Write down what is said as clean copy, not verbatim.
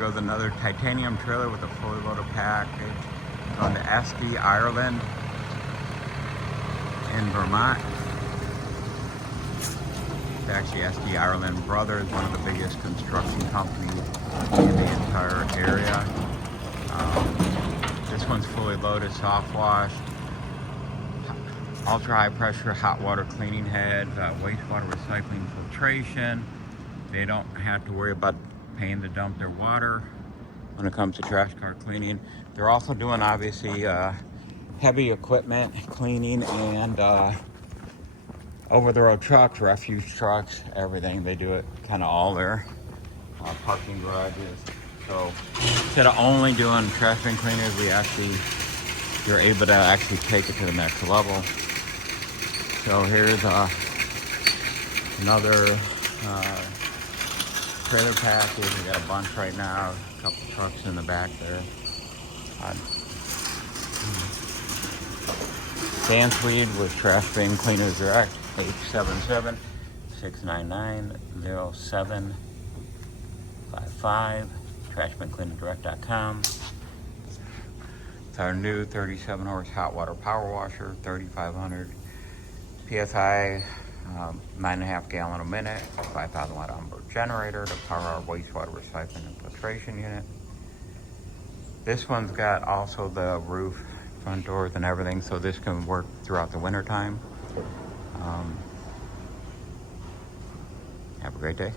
goes another titanium trailer with a fully loaded package. Going to Eskey, Ireland, in Vermont. It's actually Eskey, Ireland. Brothers, one of the biggest construction companies in the entire area. This one's fully loaded, soft wash, ultra high pressure hot water cleaning heads, wastewater recycling filtration. They don't have to worry about paying to dump their water when it comes to trash car cleaning. They're also doing obviously heavy equipment cleaning and over the road trucks, refuse trucks, everything. They do it kind of all there. Parking garages. So instead of only doing trash bin cleaners, you're able to actually take it to the next level. So here's another trailer package. We got a bunch right now, a couple trucks in the back there. Dan Swede with Trash Bin Cleaners Direct, 877-699-0755, trashbincleanerdirect.com. It's our new 37 horse hot water power washer, 3,500 PSI, 9.5 gallon a minute, 5,000 watt onboard generator to power our wastewater recycling and filtration unit. This one's got also the roof, front doors and everything, so this can work throughout the winter time. Have a great day.